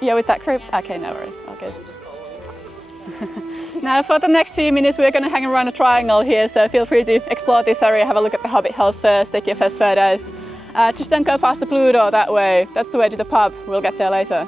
Yeah, with that group? Okay, no worries, all good. Now for the next few minutes we're going to hang around a triangle here, so feel free to explore this area, have a look at the Hobbit house first, take your first photos. Just don't go past the blue door that way, that's the way to the pub, we'll get there later.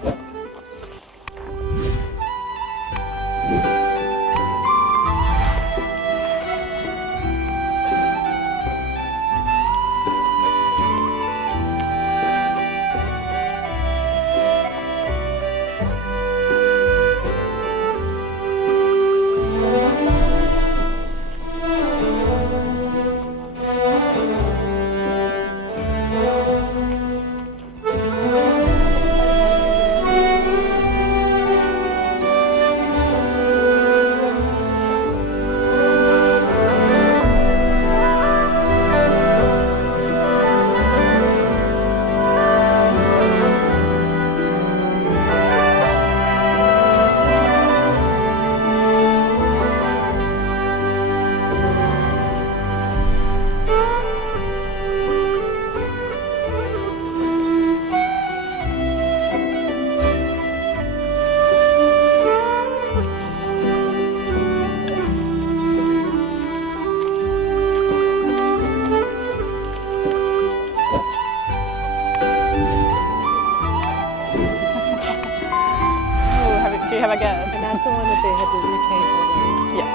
Do you have a guess? And that's the one that they had to repaint all the Yes.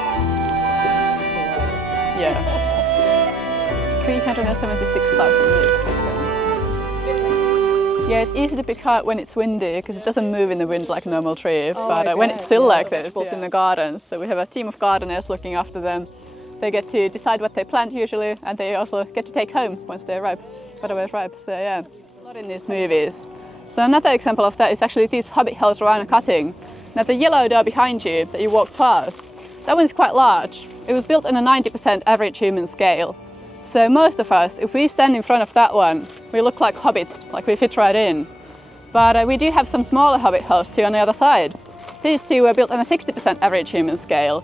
Yeah. 376,000 leaves. Yeah, it's easy to pick out when it's windy because it doesn't move in the wind like a normal tree. But when it's still like this, it's in the gardens. So we have a team of gardeners looking after them. They get to decide what they plant usually, and they also get to take home once they're ripe, whatever's ripe. So yeah, a lot in these movies. So another example of that is actually these Hobbit hills around a cutting. Now the yellow door behind you that you walked past, that one's quite large. It was built on a 90% average human scale. So most of us, if we stand in front of that one, we look like hobbits, like we fit right in. But we do have some smaller Hobbit hills too on the other side. These two were built on a 60% average human scale.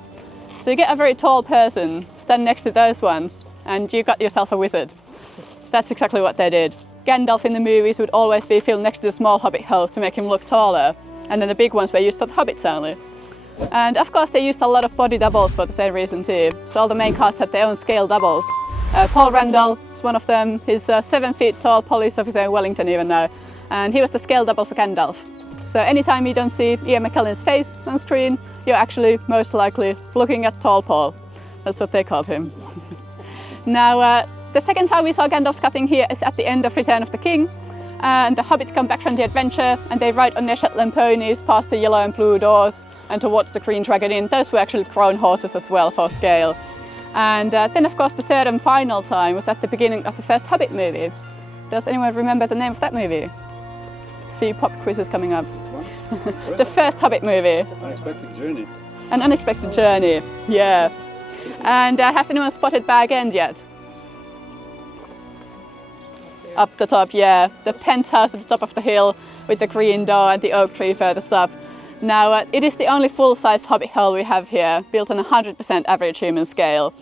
So you get a very tall person, stand next to those ones, and you got yourself a wizard. That's exactly what they did. Gandalf in the movies would always be filmed next to the small Hobbit hills to make him look taller. And then the big ones were used for the hobbits only. And of course they used a lot of body doubles for the same reason too. So all the main cast had their own scale doubles. Paul Randall is one of them. He's a 7 feet tall police officer in Wellington even now. And he was the scale double for Gandalf. So anytime you don't see Ian McKellen's face on screen, you're actually most likely looking at Tall Paul. That's what they called him. Now the second time we saw Gandalf's cutting here is at the end of Return of the King. And the hobbits come back from the adventure and they ride on their Shetland ponies past the yellow and blue doors and towards the Green Dragon Inn. Those were actually crown horses as well for scale. And then of course the third and final time was at the beginning of the first Hobbit movie. Does anyone remember the name of that movie? A few pop quizzes coming up. The first Hobbit movie. Unexpected Journey. An Unexpected Journey, yeah. And has anyone spotted Bag End yet? Up the top, yeah. The penthouse at the top of the hill with the green door and the oak tree furthest up. Now, it is the only full-size Hobbit hill we have here, built on a 100% average human scale.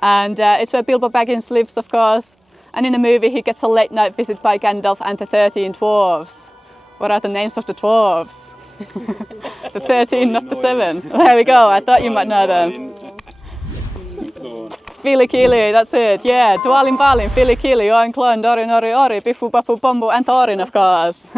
And it's where Bilbo Baggins lives, of course. And in the movie, he gets a late-night visit by Gandalf and the 13 dwarves. What are the names of the dwarves? The 13, not the 7. There we go, I thought you might know them. Fili Kili, that's it, yeah. Dwalin Balin, Fili Kili, Oin Clon, Dorin Ori Ori, Bifu Bafu Bombo and Thorin, of course.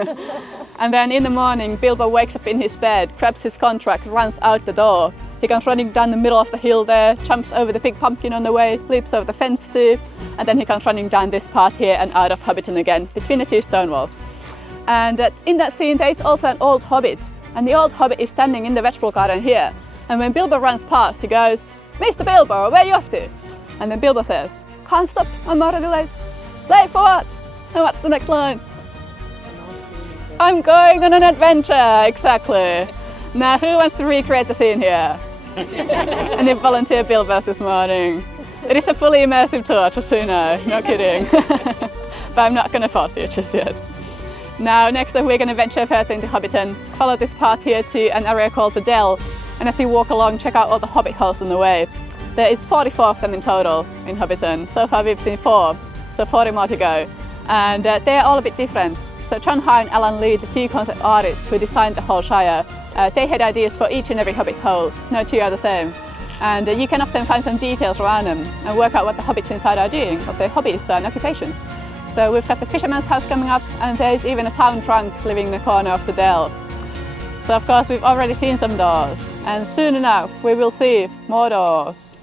And then in the morning, Bilbo wakes up in his bed, grabs his contract, runs out the door. He comes running down the middle of the hill there, jumps over the big pumpkin on the way, leaps over the fence too, and then he comes running down this path here and out of Hobbiton again, between the two stone walls. And in that scene, there is also an old hobbit, and the old hobbit is standing in the vegetable garden here. And when Bilbo runs past, he goes, "Mr. Bilbo, where are you off to?" And then Bilbo says, "Can't stop, I'm already late." "Late for what?" And what's the next line? "I'm going on an adventure," exactly. Now who wants to recreate the scene here? Any volunteer Bilbos this morning? It is a fully immersive tour, just so you know, no kidding. But I'm not going to force you just yet. Now next up we're going to venture further into Hobbiton, follow this path here to an area called the Dell, and as you walk along check out all the Hobbit holes on the way. There is 44 of them in total in Hobbiton. So far we've seen 4, so 40 more to go. And they're all a bit different. So John Hine and Alan Lee, the two concept artists who designed the whole Shire, they had ideas for each and every Hobbit hole. No two are the same. And you can often find some details around them and work out what the hobbits inside are doing, what their hobbies and occupations. So we've got the fisherman's house coming up, and there's even a town drunk living in the corner of the dell. So of course we've already seen some doors, and soon enough we will see more doors.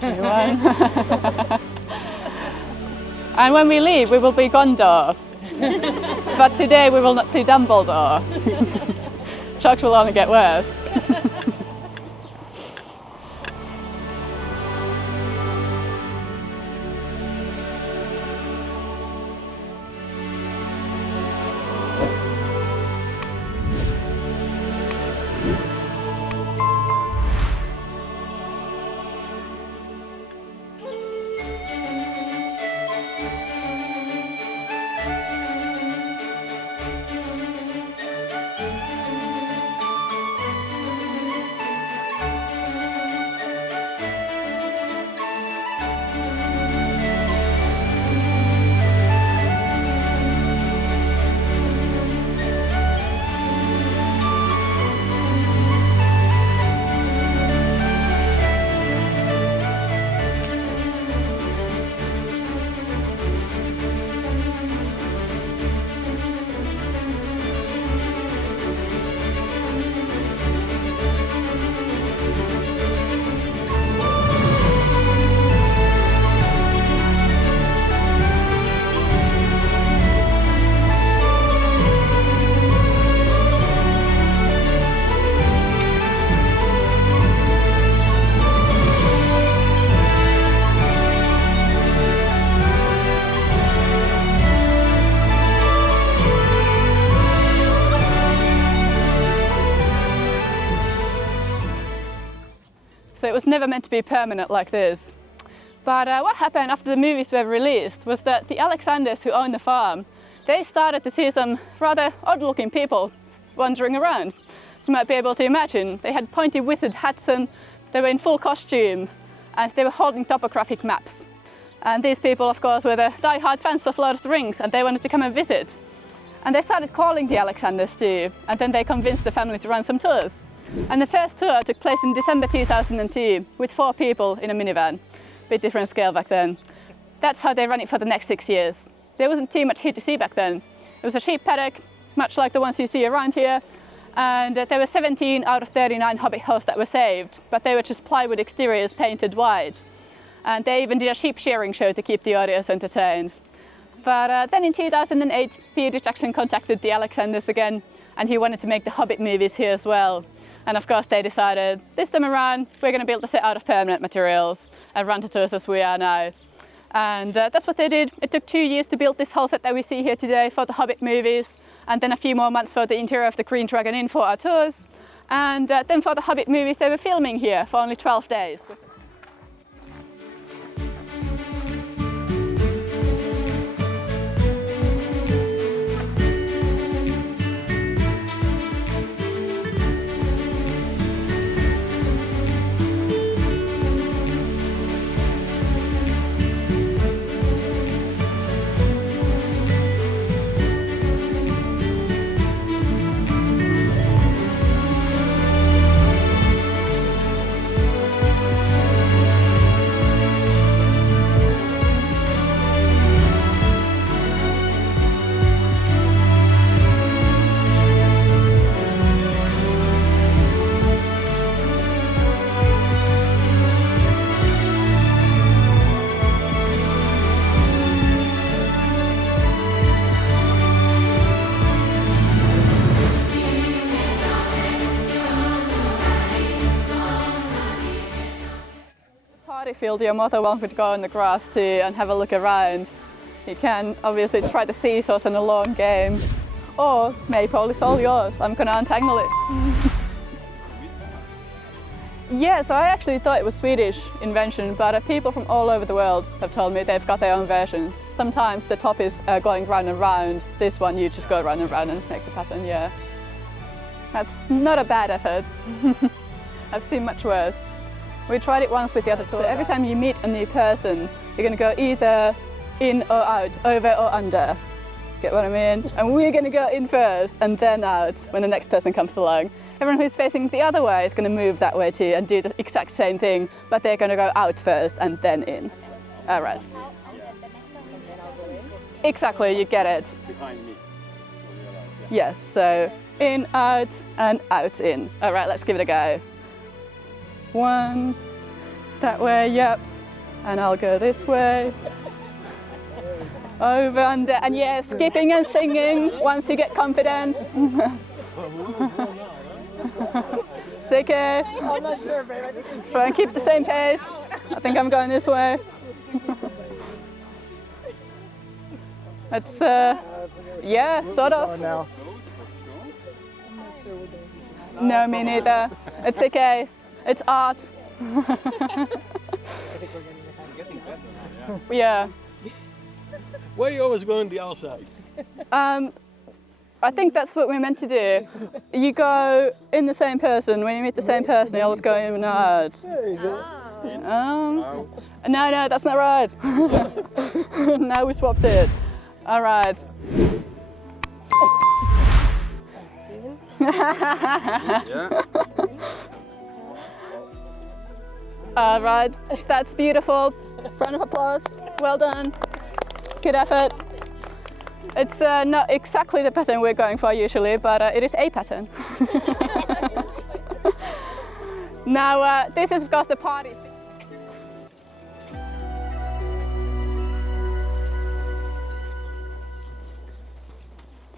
And when we leave we will be Gondor. But today we will not see Dumbledore. Jokes will only get worse. So it was never meant to be permanent like this. But what happened after the movies were released was that the Alexanders who owned the farm, they started to see some rather odd-looking people wandering around. As you might be able to imagine, they had pointy wizard hats and they were in full costumes and they were holding topographic maps. And these people, of course, were the die-hard fans of Lord of the Rings and they wanted to come and visit. And they started calling the Alexanders too, and then they convinced the family to run some tours. And the first tour took place in December 2002 with 4 people in a minivan. Bit different scale back then. That's how they ran it for the next 6 years. There wasn't too much here to see back then. It was a sheep paddock, much like the ones you see around here, and there were 17 out of 39 hobbit holes that were saved, but they were just plywood exteriors painted white. And they even did a sheep shearing show to keep the audience entertained. But then in 2008, Peter Jackson contacted the Alexanders again, and he wanted to make the Hobbit movies here as well. And of course they decided, this time around, we're going to build the set out of permanent materials and run the tours as we are now. And that's what they did. It took 2 years to build this whole set that we see here today for the Hobbit movies, and then a few more months for the interior of the Green Dragon Inn for our tours. And then for the Hobbit movies, they were filming here for only 12 days. Field, you're more than welcome to go in the grass too and have a look around. You can obviously try the seesaws and the lawn games, or maypole is all yours. I'm gonna untangle it. Yeah, so I actually thought it was Swedish invention, but people from all over the world have told me they've got their own version. Sometimes the top is going round and round. This one you just go round and round and make the pattern, yeah. That's not a bad effort. I've seen much worse. We tried it once with the other tour. So every time you meet a new person, you're going to go either in or out, over or under. Get what I mean? And we're going to go in first and then out when the next person comes along. Everyone who's facing the other way is going to move that way too and do the exact same thing, but they're going to go out first and then in. All right. Exactly, you get it. Behind me. Yeah, so in, out, and out, in. All right, let's give it a go. 1, that way, yep. And I'll go this way. Over, under, and yeah, skipping and singing once you get confident. Sick. I'm not sure, babe. I think it's Try and keep the same pace. I think I'm going this way. It's, yeah, sort of. now. No, me neither. It's okay. It's art. Yeah. Why are you always going the outside? I think that's what we're meant to do. You go in the same person. When you meet the same person, you always go in and out. There you go. No, that's not right. Now we swapped it. All right. Yeah. All right, that's beautiful. Round of applause. Well done. Good effort. It's not exactly the pattern we're going for usually, but it is a pattern. Now, this is of course the party.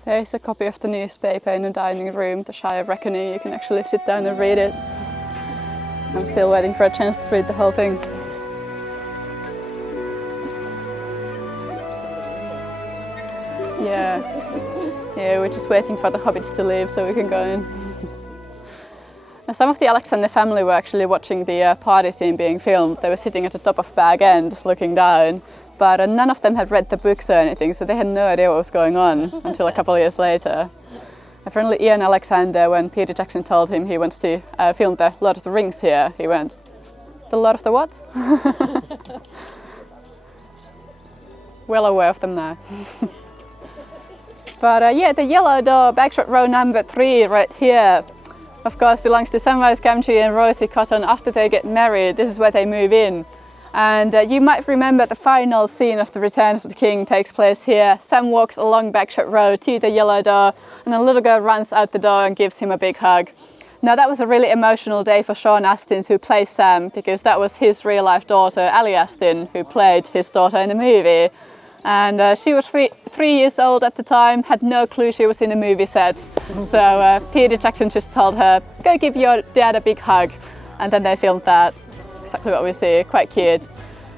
There is a copy of the newspaper in the dining room, the Shy of Reckoning. You can actually sit down and read it. I'm still waiting for a chance to read the whole thing. Yeah, we're just waiting for the hobbits to leave so we can go in. Some of the Alexander family were actually watching the party scene being filmed. They were sitting at the top of Bag End looking down, but none of them had read the books or anything, so they had no idea what was going on until a couple of years later. Apparently Ian Alexander, when Peter Jackson told him he wants to film the Lord of the Rings here, he went, "The Lord of the what?" Well aware of them now. But yeah, the yellow door, backshot row number 3 right here, of course belongs to Samwise Gamgee and Rosie Cotton after they get married. This is where they move in. And you might remember the final scene of The Return of the King takes place here. Sam walks along Backshot Row to the yellow door and a little girl runs out the door and gives him a big hug. Now that was a really emotional day for Sean Astin, who plays Sam, because that was his real life daughter, Allie Astin, who played his daughter in the movie. And she was three years old at the time, had no clue she was in a movie set. So Peter Jackson just told her, "Go give your dad a big hug." And then they filmed that. Exactly what we see, quite cute.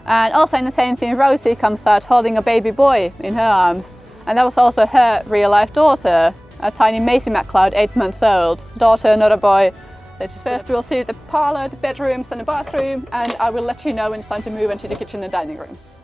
And also in the same scene, Rosie comes out holding a baby boy in her arms. And that was also her real life daughter, a tiny Maisie MacLeod, 8 months old. Daughter, not a boy. First we'll see the parlour, the bedrooms and the bathroom, and I will let you know when it's time to move into the kitchen and dining rooms.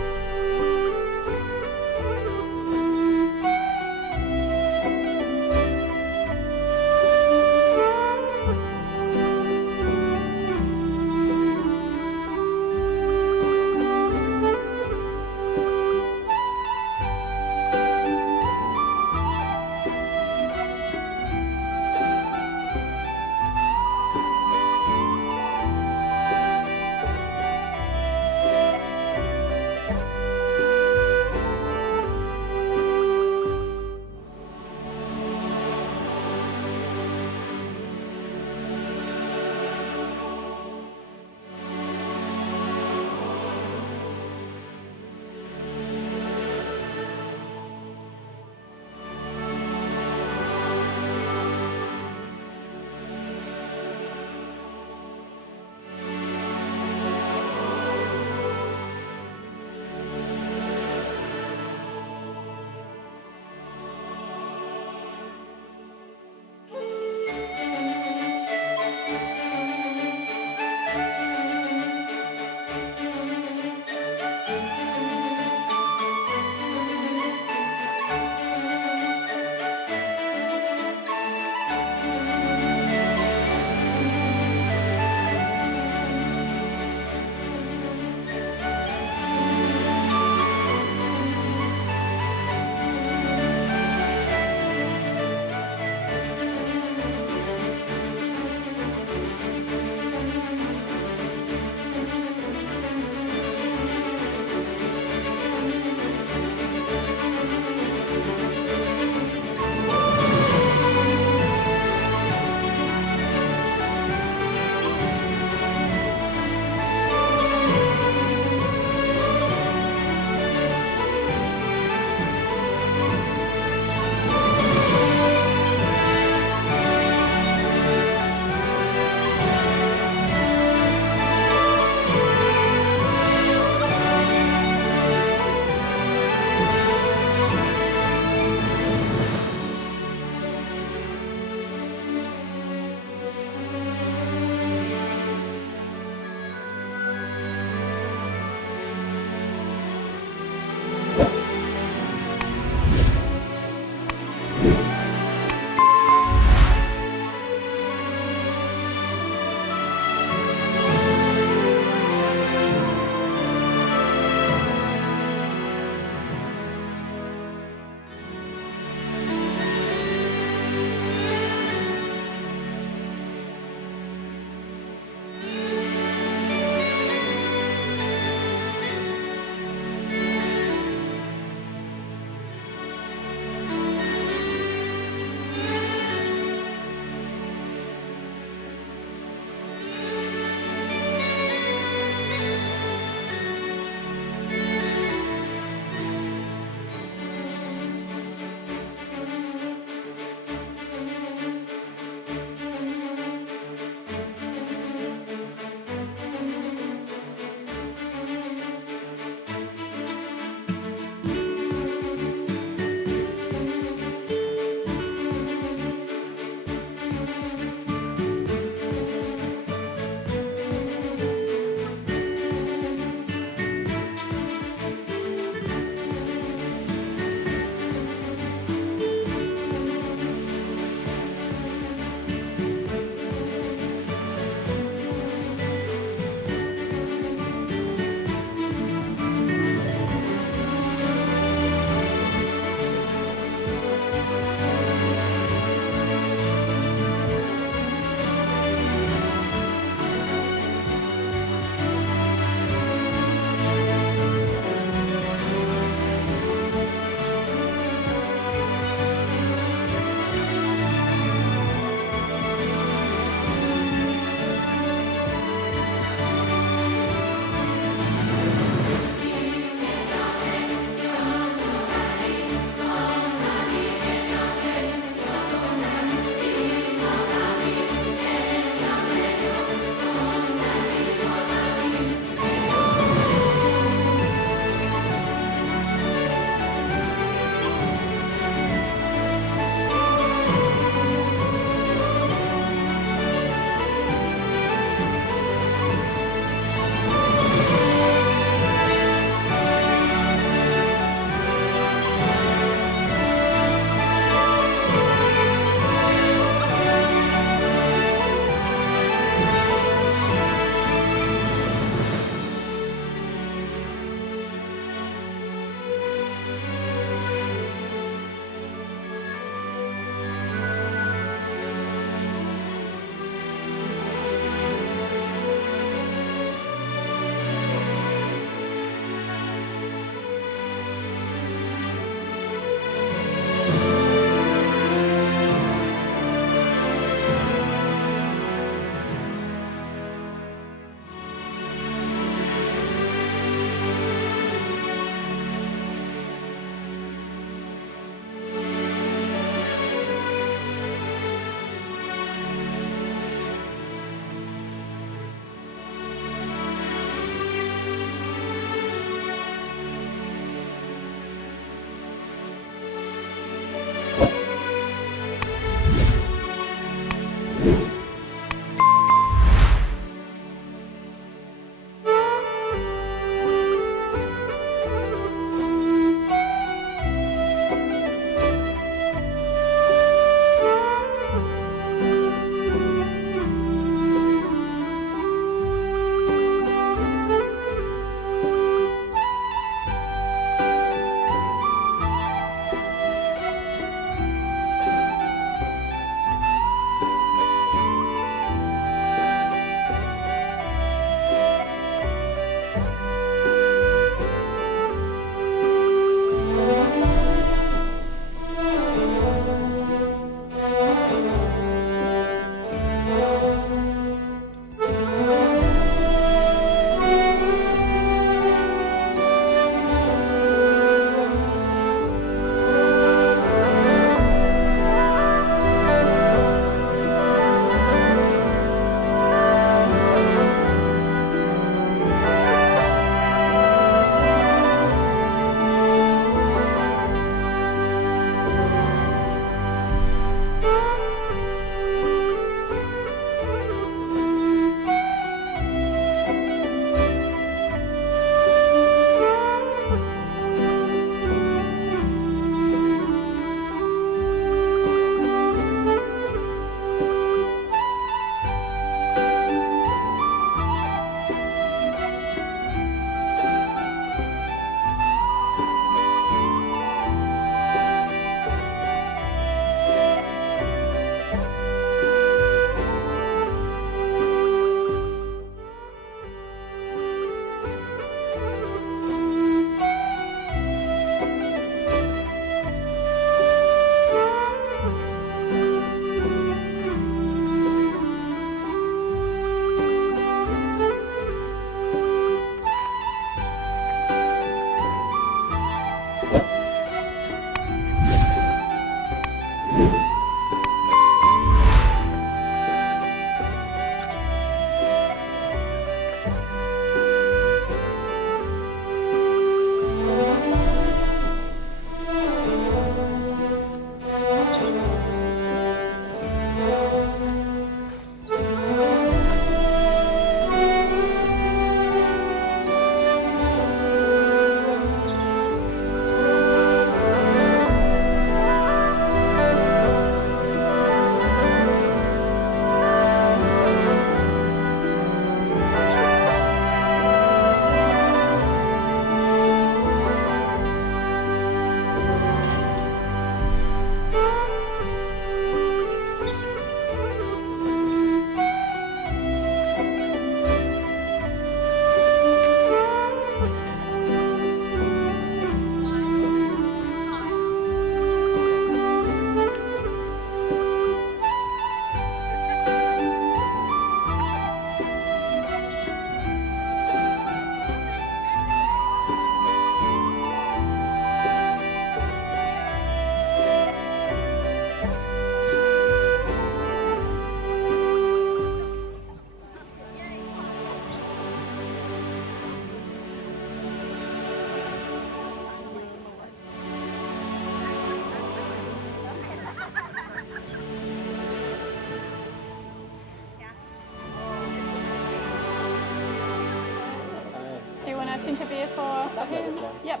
ginger beer for him. Yep.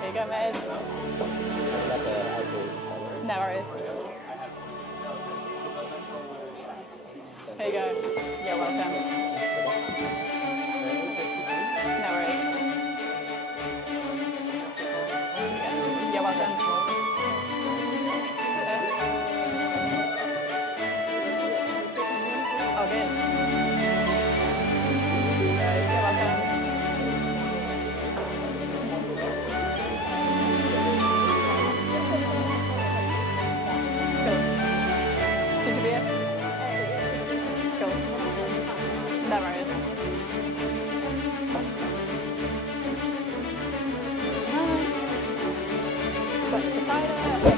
Here you go, mate. No worries. Here you go. You're welcome. No worries. You're welcome. All good. You're welcome. Cool. Ginger beer? Cool. No worries. That's the cider.